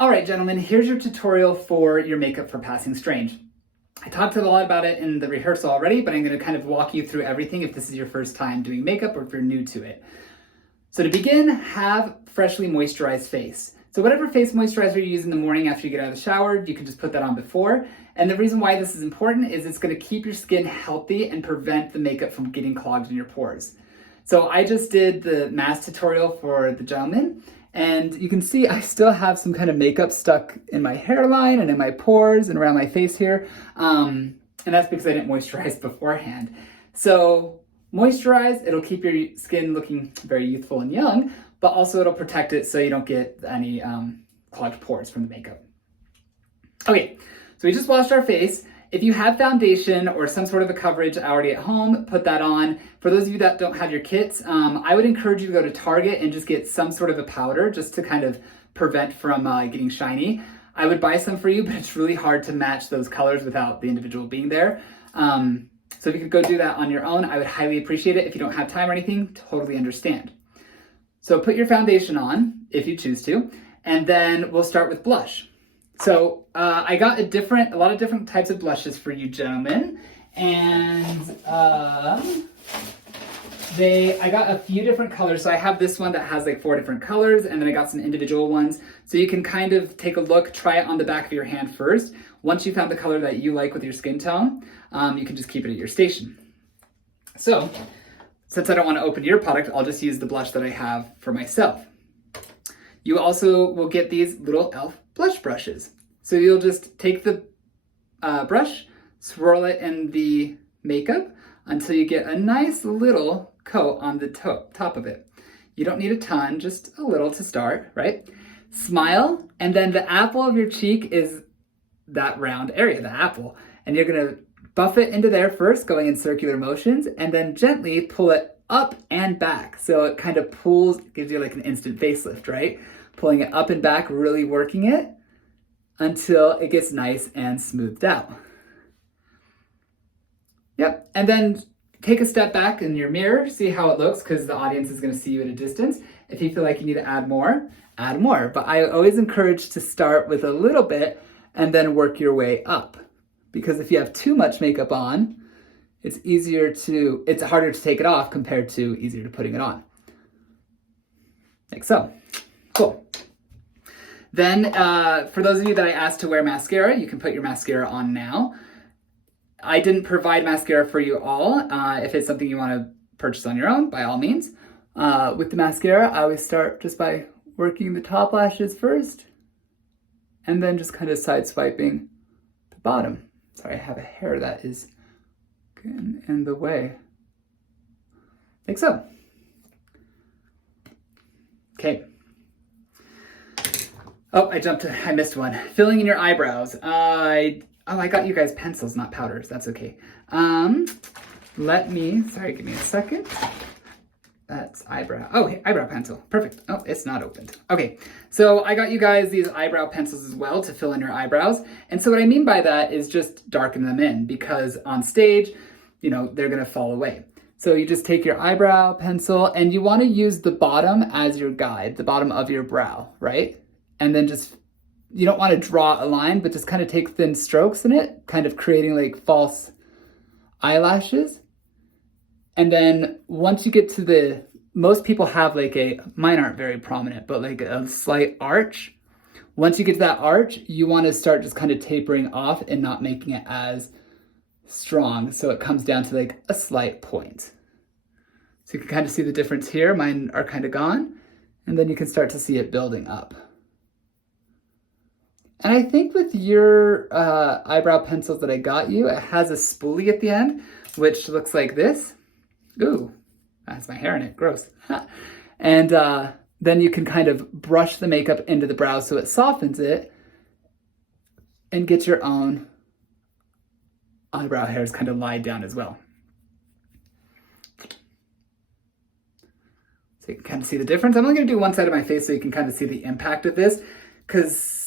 All right, gentlemen, here's your tutorial for your makeup for passing strange. I talked a lot about it in the rehearsal already, but I'm going to kind of walk you through everything if this is your first time doing makeup or if you're new to it. So to begin, have freshly moisturized face. So whatever face moisturizer you use in the morning after you get out of the shower, you can just put that on before. And the reason why this is important is it's going to keep your skin healthy and prevent the makeup from getting clogged in your pores. So I just did the mask tutorial for the gentleman, and you can see I still have some kind of makeup stuck in my hairline and in my pores and around my face here. And that's because I didn't moisturize beforehand. So moisturize, it'll keep your skin looking very youthful and young, but also it'll protect it so you don't get any clogged pores from the makeup. Okay, so we just washed our face. If you have foundation or some sort of a coverage already at home, put that on. For those of you that don't have your kits, I would encourage you to go to Target and just get some sort of a powder just to kind of prevent from getting shiny. I would buy some for you, but it's really hard to match those colors without the individual being there. So if you could go do that on your own, I would highly appreciate it. If you don't have time or anything, totally understand. So put your foundation on if you choose to, and then we'll start with blush. So I got a lot of different types of blushes for you gentlemen, and I got a few different colors. So I have this one that has like 4 different colors, and then I got some individual ones. So you can kind of take a look, try it on the back of your hand first. Once you found the color that you like with your skin tone, you can just keep it at your station. So since I don't want to open your product, I'll just use the blush that I have for myself. You also will get these little e.l.f. blush brushes. So you'll just take the brush, swirl it in the makeup until you get a nice little coat on the top of it. You don't need a ton, just a little to start, right? Smile, and then the apple of your cheek is that round area, the apple. And you're gonna buff it into there first, going in circular motions, and then gently pull it up and back. So it kind of pulls, gives you like an instant facelift, right? Pulling it up and back, really working it until it gets nice and smoothed out. Yep, and then take a step back in your mirror, see how it looks, because the audience is gonna see you at a distance. If you feel like you need to add more, add more. But I always encourage to start with a little bit and then work your way up. Because if you have too much makeup on, it's harder to take it off compared to easier to putting it on. Like so. Cool. Then for those of you that I asked to wear mascara, you can put your mascara on now. I didn't provide mascara for you all. If it's something you want to purchase on your own, by all means. With the mascara, I always start just by working the top lashes first, and then just kind of side swiping the bottom. Sorry, I have a hair that is in the way. Like so. Okay. Oh, I missed one. Filling in your eyebrows. I got you guys pencils, not powders. That's okay. Give me a second. That's eyebrow. Oh, hey, eyebrow pencil. Perfect. Oh, it's not opened. Okay, so I got you guys these eyebrow pencils as well to fill in your eyebrows. And so what I mean by that is just darken them in, because on stage, they're gonna fall away. So you just take your eyebrow pencil and you wanna use the bottom as your guide, the bottom of your brow, right? And then you don't wanna draw a line, but just kind of take thin strokes in it, kind of creating like false eyelashes. And then once you get to most people have mine aren't very prominent, but like a slight arch. Once you get to that arch, you want to start just kind of tapering off and not making it as strong. So it comes down to like a slight point. So you can kind of see the difference here. Mine are kind of gone. And then you can start to see it building up. And I think with your eyebrow pencils that I got you, it has a spoolie at the end, which looks like this. Ooh, that's my hair in it, gross. And then you can kind of brush the makeup into the brow so it softens it and get your own eyebrow hairs kind of lie down as well. So you can kind of see the difference. I'm only gonna do one side of my face so you can kind of see the impact of this, because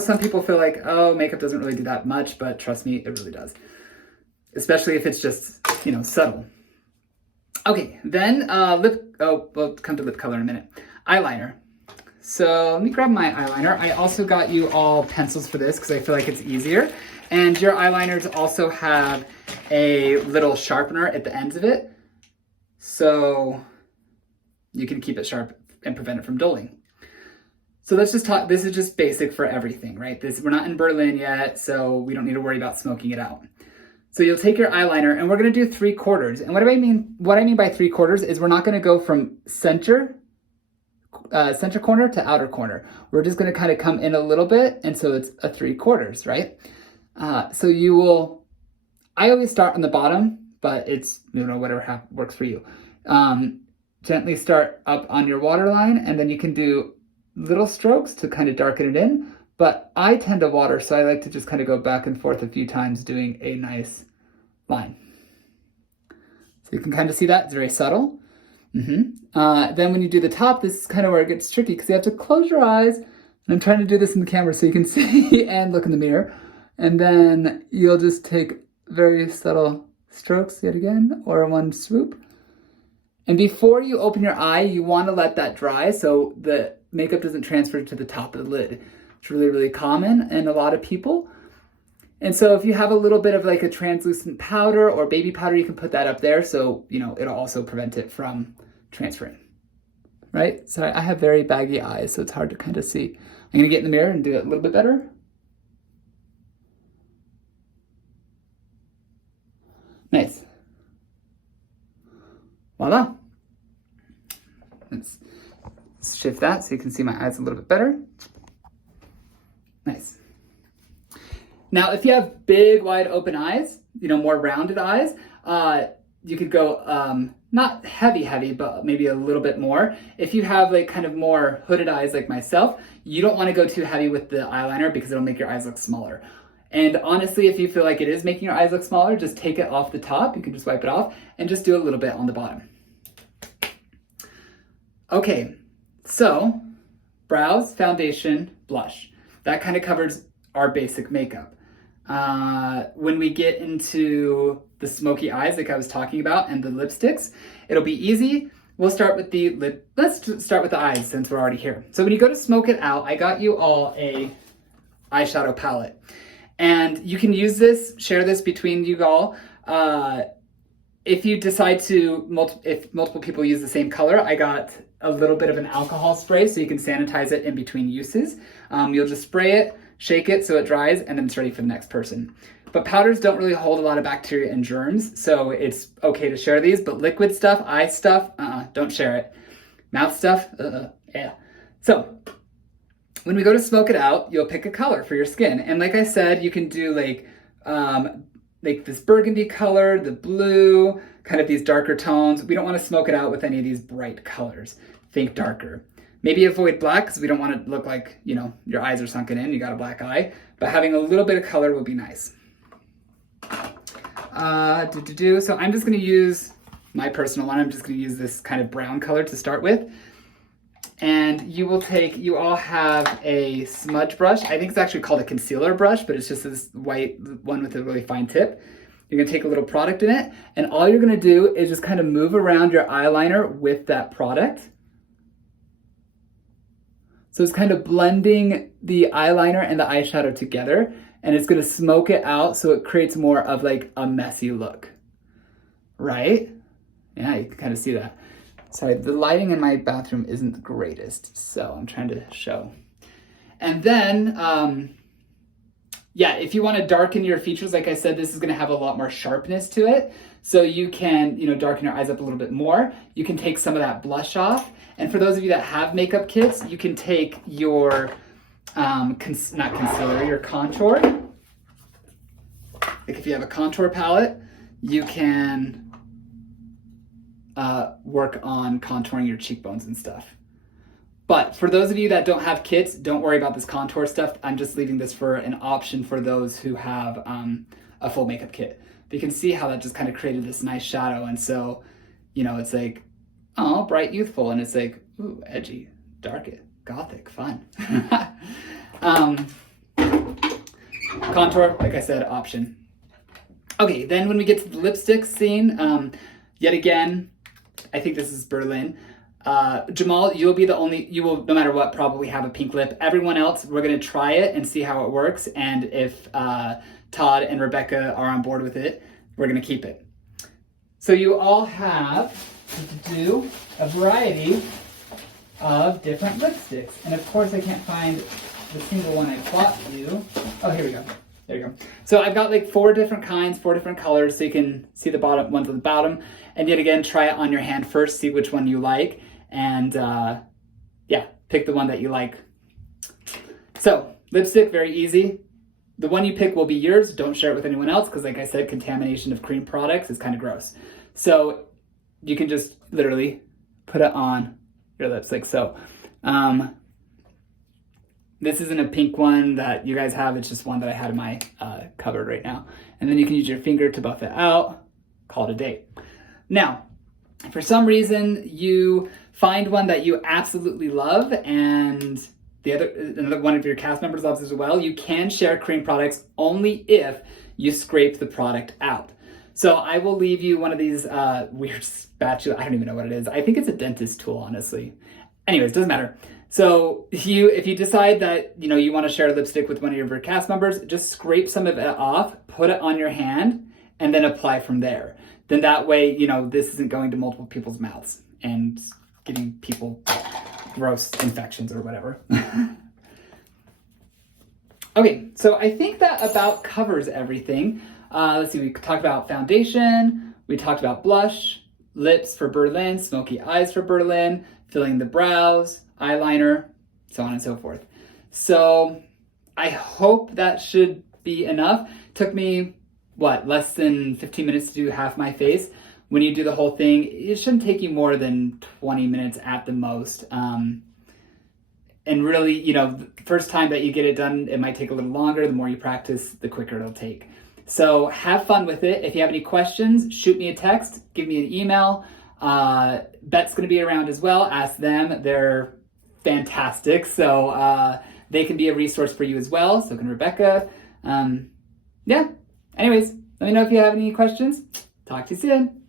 some people feel like, oh, makeup doesn't really do that much, but trust me, it really does. Especially if it's just, subtle. Okay, then we'll come to lip color in a minute. Eyeliner. So let me grab my eyeliner. I also got you all pencils for this because I feel like it's easier. And your eyeliners also have a little sharpener at the ends of it, so you can keep it sharp and prevent it from dulling. So let's just talk, this is just basic for everything, right? We're not in Berlin yet, so we don't need to worry about smoking it out. So you'll take your eyeliner and we're gonna do 3/4. And what I mean by 3/4 is we're not gonna go from center corner to outer corner. We're just gonna kind of come in a little bit, and so it's a 3/4, right? So I always start on the bottom, but it's, whatever works for you. Gently start up on your waterline, and then you can do little strokes to kind of darken it in. But I tend to water, so I like to just kind of go back and forth a few times doing a nice line. So you can kind of see that, it's very subtle. Then when you do the top, this is kind of where it gets tricky because you have to close your eyes. And I'm trying to do this in the camera so you can see and look in the mirror. And then you'll just take very subtle strokes yet again, or one swoop. And before you open your eye, you want to let that dry so the makeup doesn't transfer to the top of the lid. It's really, really common in a lot of people. And so if you have a little bit of like a translucent powder or baby powder, you can put that up there so, it'll also prevent it from transferring, right? So I have very baggy eyes, so it's hard to kind of see. I'm gonna get in the mirror and do it a little bit better. Nice. Voila. Let's shift that so you can see my eyes a little bit better. Nice. Now, if you have big, wide open eyes, more rounded eyes, you could go not heavy, but maybe a little bit more. If you have like kind of more hooded eyes like myself, you don't want to go too heavy with the eyeliner because it'll make your eyes look smaller. And honestly, if you feel like it is making your eyes look smaller, just take it off the top. You can just wipe it off and just do a little bit on the bottom. Okay, so brows, foundation, blush. That kind of covers our basic makeup. When we get into the smoky eyes, like I was talking about, and the lipsticks, it'll be easy. We'll start with the lip. Let's start with the eyes since we're already here. So when you go to smoke it out, I got you all a eyeshadow palette. And you can use this, share this between you all. If you decide to, if multiple people use the same color, I got a little bit of an alcohol spray so you can sanitize it in between uses. You'll just spray it, shake it so it dries, and then it's ready for the next person. But powders don't really hold a lot of bacteria and germs, so it's okay to share these, but liquid stuff, eye stuff, don't share it. Mouth stuff, yeah. So, when we go to smoke it out, you'll pick a color for your skin. And like I said, you can do like this burgundy color, the blue, kind of these darker tones. We don't want to smoke it out with any of these bright colors. Think darker. Maybe avoid black because we don't want to look like, your eyes are sunken in, you got a black eye. But having a little bit of color will be nice. So I'm just going to use my personal one. I'm just going to use this kind of brown color to start with. And you all have a smudge brush. I think it's actually called a concealer brush, but it's just this white one with a really fine tip. You're gonna take a little product in it, and all you're gonna do is just kind of move around your eyeliner with that product. So it's kind of blending the eyeliner and the eyeshadow together, and it's gonna smoke it out so it creates more of like a messy look, right? Yeah, you can kind of see that. Sorry, the lighting in my bathroom isn't the greatest, so I'm trying to show. And then, if you want to darken your features, like I said, this is going to have a lot more sharpness to it. So you can, darken your eyes up a little bit more. You can take some of that blush off. And for those of you that have makeup kits, you can take your, your contour. Like if you have a contour palette, you can work on contouring your cheekbones and stuff. But for those of you that don't have kits, don't worry about this contour stuff. I'm just leaving this for an option for those who have a full makeup kit. But you can see how that just kind of created this nice shadow. And so, it's like, oh, bright, youthful. And it's like, ooh, edgy, dark, gothic, fun. Contour, like I said, option. Okay, then when we get to the lipstick scene, yet again, I think this is Berlin. Jamal, you will, no matter what, probably have a pink lip. Everyone else, we're going to try it and see how it works. And if Todd and Rebecca are on board with it, we're going to keep it. So you all have to do a variety of different lipsticks. And of course, I can't find the single one I bought you. Oh, here we go. There you go. So I've got like 4 different kinds, 4 different colors, so you can see the bottom ones at the bottom. And yet again, try it on your hand first, see which one you like. And yeah, pick the one that you like. So lipstick, very easy. The one you pick will be yours. Don't share it with anyone else because, like I said, contamination of cream products is kind of gross. So you can just literally put it on your lips like so. This isn't a pink one that you guys have. It's just one that I had in my cupboard right now. And then you can use your finger to buff it out. Call it a day. Now, if for some reason you find one that you absolutely love and another one of your cast members loves as well, you can share cream products only if you scrape the product out. So I will leave you one of these weird spatula. I don't even know what it is. I think it's a dentist tool, honestly. Anyways, doesn't matter. So if you decide that you want to share a lipstick with one of your cast members, just scrape some of it off, put it on your hand, and then apply from there. Then that way, this isn't going to multiple people's mouths and giving people gross infections or whatever. Okay, so I think that about covers everything. Let's see, we talked about foundation, we talked about blush, lips for Berlin, smoky eyes for Berlin, filling the brows, eyeliner, so on and so forth. So I hope that should be enough. Took me, less than 15 minutes to do half my face. When you do the whole thing, it shouldn't take you more than 20 minutes at the most. And really, the first time that you get it done, it might take a little longer. The more you practice, the quicker it'll take. So have fun with it. If you have any questions, shoot me a text, give me an email. Bet's going to be around as well. Ask them. They're fantastic. So they can be a resource for you as well. So can Rebecca. Yeah. Anyways, let me know if you have any questions. Talk to you soon.